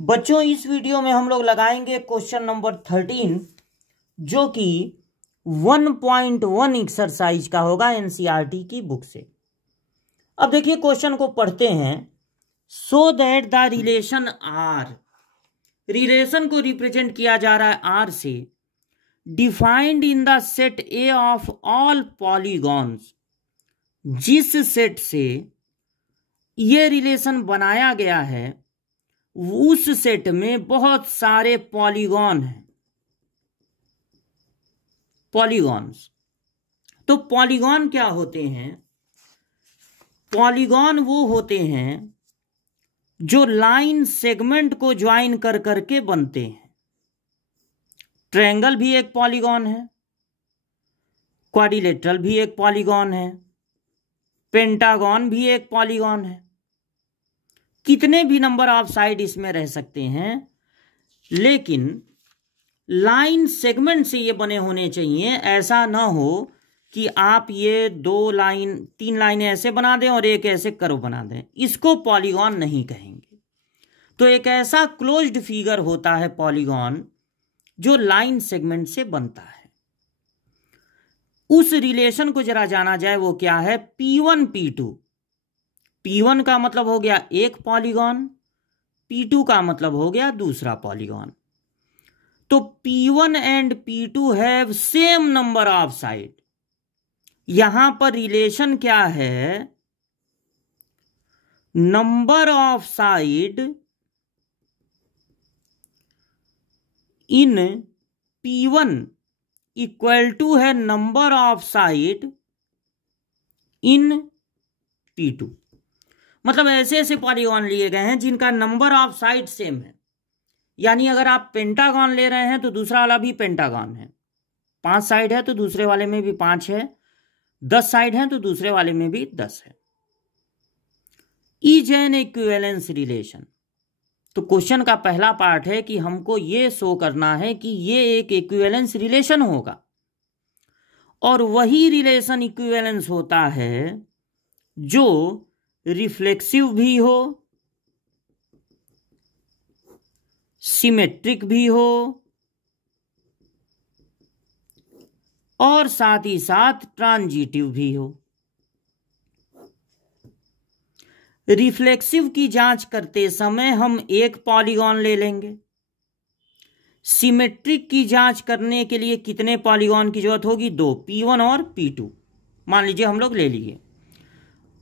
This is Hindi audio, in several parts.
बच्चों, इस वीडियो में हम लोग लगाएंगे क्वेश्चन नंबर 13 जो कि 1.1 एक्सरसाइज का होगा एनसीईआरटी की बुक से। अब देखिए क्वेश्चन को पढ़ते हैं। So that the relation R, relation को रिप्रेजेंट किया जा रहा है आर से, defined in the set A of all polygons, जिस सेट से ये रिलेशन बनाया गया है उस सेट में बहुत सारे पॉलीगॉन हैं, पॉलीगॉन्स। तो पॉलीगॉन क्या होते हैं? पॉलीगॉन वो होते हैं जो लाइन सेगमेंट को ज्वाइन कर करके बनते हैं। ट्रायंगल भी एक पॉलीगॉन है, क्वाड्रिलेटरल भी एक पॉलीगॉन है, पेंटागॉन भी एक पॉलीगॉन है। कितने भी नंबर ऑफ साइड इसमें रह सकते हैं, लेकिन लाइन सेगमेंट से ये बने होने चाहिए। ऐसा ना हो कि आप ये तीन लाइनें ऐसे बना दें और एक ऐसे कर्व बना दें, इसको पॉलीगॉन नहीं कहेंगे। तो एक ऐसा क्लोज्ड फिगर होता है पॉलीगॉन जो लाइन सेगमेंट से बनता है। उस रिलेशन को जरा जाना जाए, वो क्या है? P1 P2। P1 का मतलब हो गया एक पॉलीगॉन, P2 का मतलब हो गया दूसरा पॉलीगॉन। तो P1 and P2 have same number of side. यहां पर रिलेशन क्या है? Number of side in P1 equal to है number of side in P2। मतलब ऐसे ऐसे पॉलीगॉन लिए गए हैं जिनका नंबर ऑफ साइड सेम है। यानी अगर आप पेंटागॉन ले रहे हैं तो दूसरा वाला भी पेंटागॉन है। 5 साइड है तो दूसरे वाले में भी 5 है, 10 साइड है तो दूसरे वाले में भी 10 है। Is an equivalence relation. तो क्वेश्चन का पहला पार्ट है कि हमको ये शो करना है कि ये एक इक्विवेलेंस रिलेशन होगा, और वही रिलेशन इक्विवेलेंस होता है जो रिफ्लेक्सिव भी हो, सिमेट्रिक भी हो, और साथ ही साथ ट्रांजिटिव भी हो। रिफ्लेक्सिव की जांच करते समय हम एक पॉलीगॉन ले लेंगे। सिमेट्रिक की जांच करने के लिए कितने पॉलीगॉन की जरूरत होगी? 2, P1 और P2 मान लीजिए हम लोग ले लिए।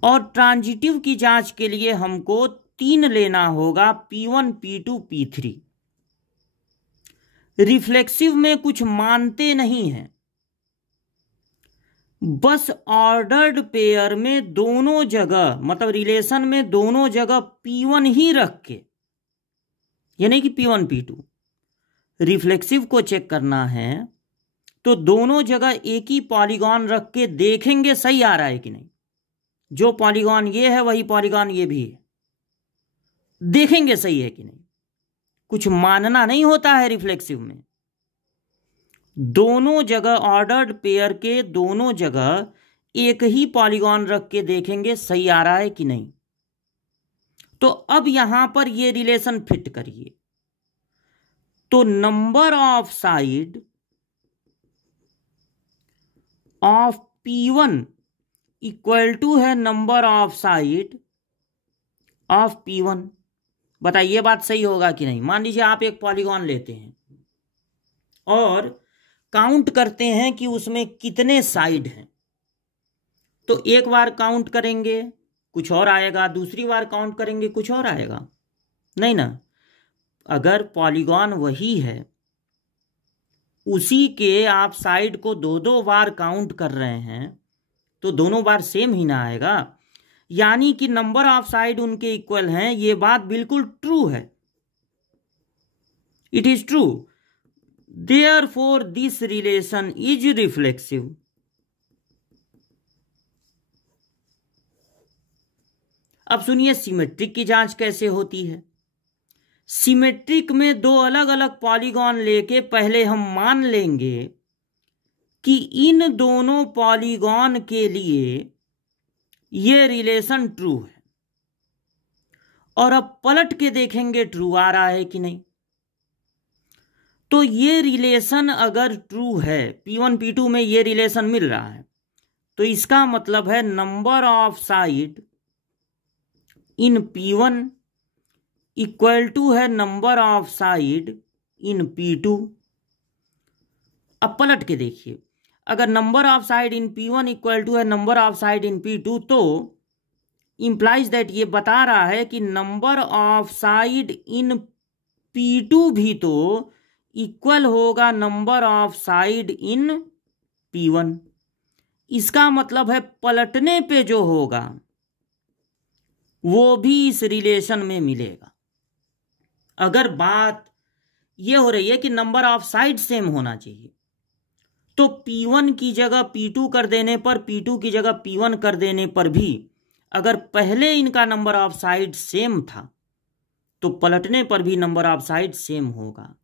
और ट्रांजिटिव की जांच के लिए हमको 3 लेना होगा, P1 P2 P3। रिफ्लेक्सिव में कुछ मानते नहीं हैं, बस ऑर्डर्ड पेयर में दोनों जगह, मतलब रिलेशन में दोनों जगह P1 ही रख के, यानी कि P1 P2 रिफ्लेक्सिव को चेक करना है तो दोनों जगह एक ही पॉलीगॉन रख के देखेंगे सही आ रहा है कि नहीं। जो पॉलीगॉन ये है वही पॉलीगॉन ये भी है, देखेंगे सही है कि नहीं। कुछ मानना नहीं होता है रिफ्लेक्सिव में। दोनों जगह ऑर्डर्ड पेयर के दोनों जगह एक ही पॉलीगॉन रख के देखेंगे सही आ रहा है कि नहीं। तो अब यहां पर ये रिलेशन फिट करिए। तो number of side of P1 equal to है number of side of P1। बताइए बात सही होगा कि नहीं। मान लीजिए आप एक पॉलीगॉन लेते हैं और काउंट करते हैं कि उसमें कितने साइड हैं। तो एक बार काउंट करेंगे कुछ और आएगा, दूसरी बार काउंट करेंगे कुछ और आएगा, नहीं ना। अगर पॉलीगॉन वही है, उसी के आप साइड को 2-2 बार काउंट कर रहे हैं तो दोनों बार सेम ही ना आएगा। यानी कि नंबर ऑफ साइड उनके इक्वल हैं, ये बात बिल्कुल ट्रू है। It is true, therefore this relation is reflexive. अब सुनिए सिमेट्रिक की जांच कैसे होती है। सिमेट्रिक में 2 अलग अलग पॉलीगॉन लेके पहले हम मान लेंगे कि इन दोनों पॉलीगॉन के लिए ये रिलेशन ट्रू है, और अब पलट के देखेंगे ट्रू आ रहा है कि नहीं। तो ये रिलेशन अगर ट्रू है, P1 P2 में ये रिलेशन मिल रहा है, तो इसका मतलब है number of side in P1 equal to है number of side in P2। अब पलट के देखिए, अगर number of side in P1 equal to है number of side in P2, तो इंप्लाइज दैट ये बता रहा है कि number of side in P2 भी तो इक्वल होगा number of side in P1। इसका मतलब है पलटने पे जो होगा वो भी इस रिलेशन में मिलेगा। अगर बात ये हो रही है कि नंबर ऑफ साइड सेम होना चाहिए, तो P1 की जगह P2 कर देने पर, P2 की जगह P1 कर देने पर भी अगर पहले इनका नंबर ऑफ साइड सेम था तो पलटने पर भी नंबर ऑफ साइड सेम होगा।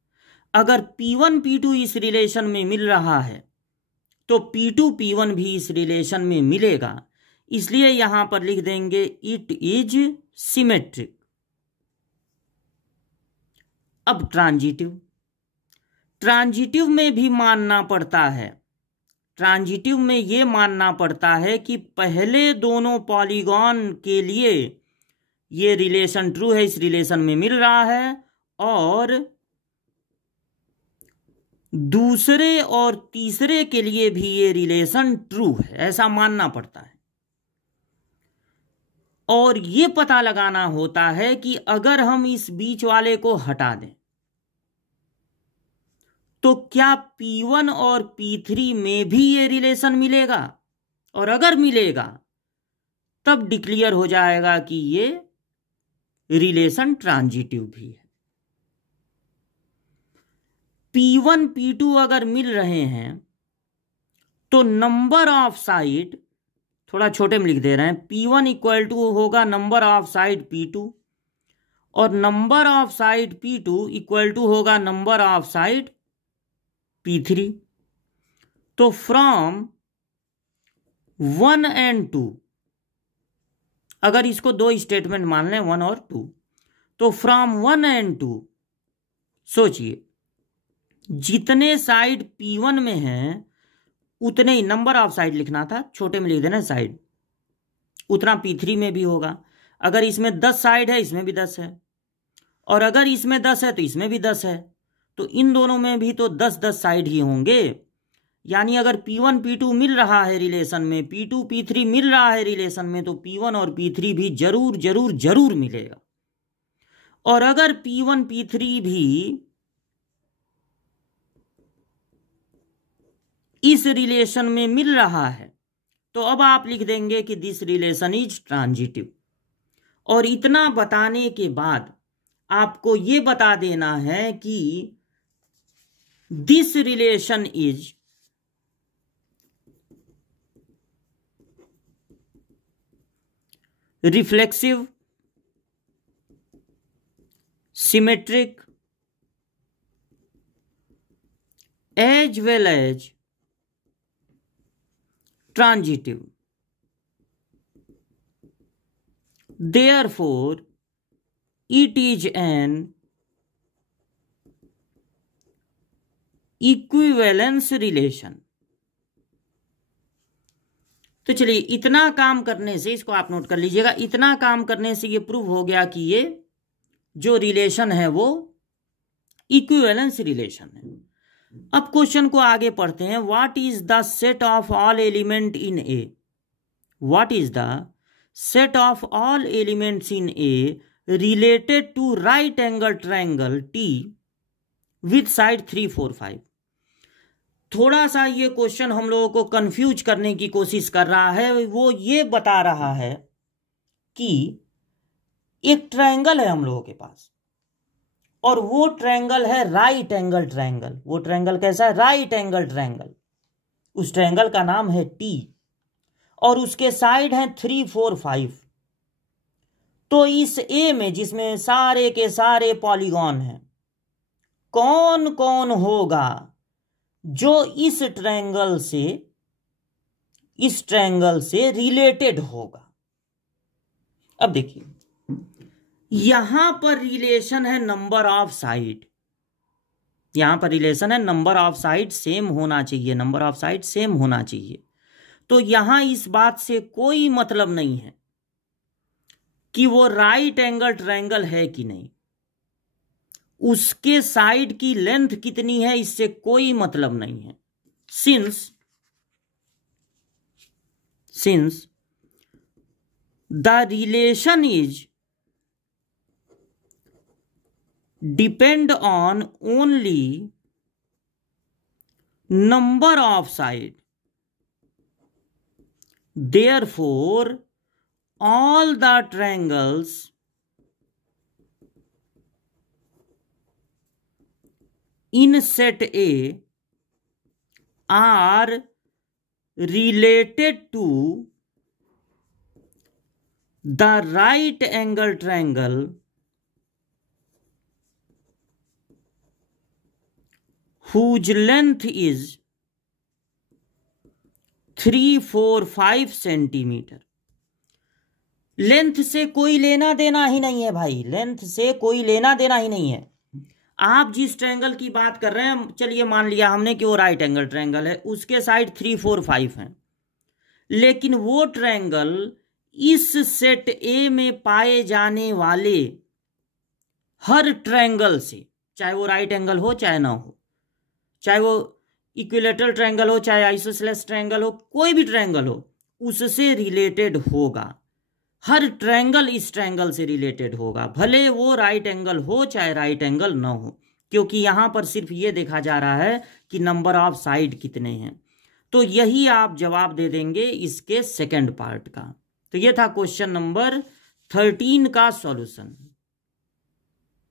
अगर P1 P2 इस रिलेशन में मिल रहा है तो P2 P1 भी इस रिलेशन में मिलेगा। इसलिए यहां पर लिख देंगे इट इज सिमेट्रिक। अब ट्रांजिटिव में भी मानना पड़ता है। ट्रांजिटिव में यह मानना पड़ता है कि पहले दोनों पॉलीगॉन के लिए ये रिलेशन ट्रू है, इस रिलेशन में मिल रहा है, और दूसरे और तीसरे के लिए भी ये रिलेशन ट्रू है, ऐसा मानना पड़ता है। और ये पता लगाना होता है कि अगर हम इस बीच वाले को हटा दें तो क्या P1 और P3 में भी ये रिलेशन मिलेगा, और अगर मिलेगा तब डिक्लेयर हो जाएगा कि ये रिलेशन ट्रांजिटिव भी है। P1 P2 अगर मिल रहे हैं तो नंबर ऑफ साइड, थोड़ा छोटे में लिख दे रहे हैं, P1 इक्वल टू होगा नंबर ऑफ साइड P2 और number of side P2 equal to होगा नंबर ऑफ साइड P3। तो फ्रॉम 1 and 2, अगर इसको दो स्टेटमेंट मान लें 1 और 2, तो फ्रॉम 1 and 2 सोचिए जितने साइड P1 में हैं उतने ही, नंबर ऑफ साइड लिखना था, छोटे में लिख देना साइड, उतना P3 में भी होगा। अगर इसमें 10 साइड है इसमें भी 10 है, और अगर इसमें 10 है तो इसमें भी 10 है, तो इन दोनों में भी तो 10-10 साइड ही होंगे। यानी अगर P1 P2 मिल रहा है रिलेशन में, P2 P3 मिल रहा है रिलेशन में, तो P1 और P3 भी जरूर जरूर जरूर मिलेगा। और अगर P1 P3 भी इस रिलेशन में मिल रहा है तो अब आप लिख देंगे कि दिस रिलेशन इज ट्रांजिटिव। और इतना बताने के बाद आपको ये बता देना है कि this relation is reflexive, symmetric, as well as transitive. Therefore, it is an equivalence relation. तो चलिए इतना काम करने से, इसको आप नोट कर लीजिएगा, इतना काम करने से ये प्रूव हो गया कि ये जो रिलेशन है वो इक्विवेलेंस रिलेशन है। अब क्वेश्चन को आगे पढ़ते हैं। What is the set of all element in A? What is the set of all elements in A related to right angle triangle T with side 3, 4, 5? थोड़ा सा ये क्वेश्चन हम लोगों को कंफ्यूज करने की कोशिश कर रहा है। वो ये बता रहा है कि एक ट्रायंगल है हम लोगों के पास, और वो ट्रायंगल है राइट एंगल ट्रायंगल। वो ट्रायंगल कैसा है? Right angle triangle. उस ट्रायंगल का नाम है T, और उसके साइड हैं 3, 4, 5। तो इस A में, जिसमें सारे के सारे पॉलीगॉन हैं, कौन कौन होगा जो इस ट्रायंगल से रिलेटेड होगा? अब देखिए, यहां पर रिलेशन है नंबर ऑफ साइड, यहां पर रिलेशन है नंबर ऑफ साइड सेम होना चाहिए, नंबर ऑफ साइड सेम होना चाहिए। तो यहां इस बात से कोई मतलब नहीं है कि वो राइट एंगल ट्रायंगल है कि नहीं, उसके साइड की लेंथ कितनी है इससे कोई मतलब नहीं है। Since the relation is depend on only number of side, therefore all the triangles in set A are related to the right angle triangle whose length is 345 centimetre. Length से कोई लेना देना ही नहीं है भाई, लेंथ से कोई लेना देना ही नहीं है। आप जिस ट्रायंगल की बात कर रहे हैं, चलिए मान लिया हमने कि वो राइट एंगल ट्रायंगल है, उसके साइड 345 है, लेकिन वो ट्रायंगल इस सेट ए में पाए जाने वाले हर ट्रायंगल से, चाहे वो राइट एंगल हो चाहे ना हो, चाहे वो इक्विलेटरल ट्रायंगल हो चाहे आइसोसेलेस ट्रायंगल हो, कोई भी ट्रायंगल हो, उससे रिलेटेड होगा। हर ट्रायंगल इस ट्रायंगल से रिलेटेड होगा, भले वो राइट एंगल हो चाहे राइट एंगल ना हो, क्योंकि यहां पर सिर्फ ये देखा जा रहा है कि नंबर ऑफ साइड कितने हैं। तो यही आप जवाब दे देंगे इसके सेकंड पार्ट का। तो ये था क्वेश्चन नंबर 13 का सॉल्यूशन।